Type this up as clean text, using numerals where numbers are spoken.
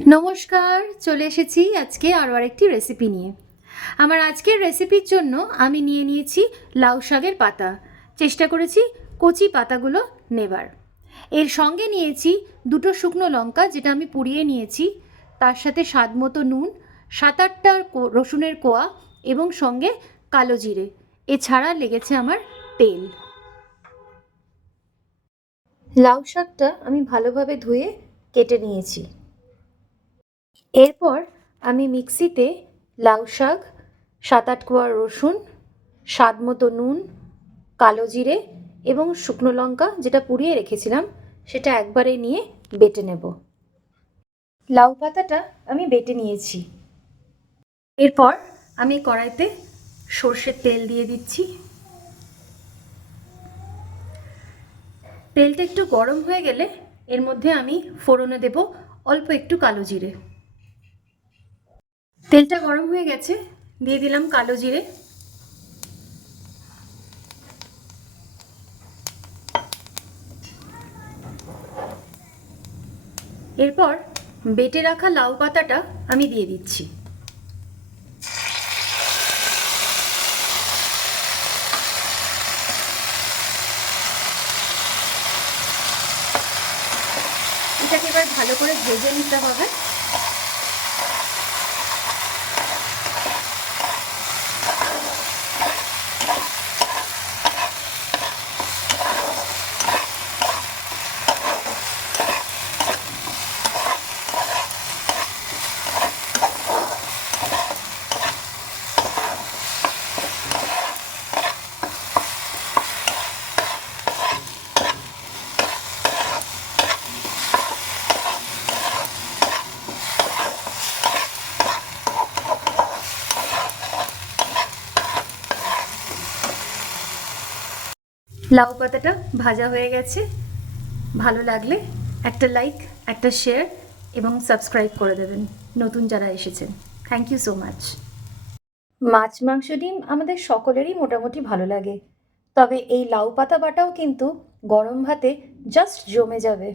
নমস্কার, চলে এসেছি আজকে আরও আরেকটি রেসিপি নিয়ে। আমার আজকের রেসিপির জন্য আমি নিয়ে নিয়েছি লাউ শাকের পাতা। চেষ্টা করেছি কচি পাতাগুলো নেবার। এর সঙ্গে নিয়েছি দুটো শুকনো লঙ্কা, যেটা আমি পুড়িয়ে নিয়েছি। তার সাথে স্বাদ মতো নুন, 7-8টা রসুনের কোয়া এবং সঙ্গে কালো জিরে। এছাড়া লেগেছে আমার তেল। লাউ শাকটা আমি ভালোভাবে ধুয়ে কেটে নিয়েছি। এরপর আমি মিক্সিতে লাউ শাক, 7-8 কোয়া রসুন, স্বাদ মতো নুন, কালো জিরে এবং শুকনো লঙ্কা যেটা পুড়িয়ে রেখেছিলাম সেটা একবারে নিয়ে বেটে নেব। লাউ পাতাটা আমি বেটে নিয়েছি। এরপর আমি কড়াইতে সর্ষের তেল দিয়ে দিচ্ছি। তেলটা একটু গরম হয়ে গেলে এর মধ্যে আমি ফোড়নে দেব অল্প একটু কালো জিরে। তেলটা গরম হয়ে গেছে, দিয়ে দিলাম কালো জিরে। এরপর বেটে রাখা লাউ পাতাটা আমি দিয়ে দিচ্ছি। এটাকে এবার ভালো করে ভেজে নিতে হবে। লাউ পাতাটা ভাজা হয়ে গেছে। ভালো লাগলে একটা লাইক, একটা শেয়ার এবং সাবস্ক্রাইব করে দেবেন নতুন যারা এসেছেন। Thank you so much. মাছ, মাংস, ডিম আমাদের সকলেরই মোটামুটি ভালো লাগে, তবে এই লাউ পাতা বাটাও কিন্তু গরম ভাতে জাস্ট জমে যাবে।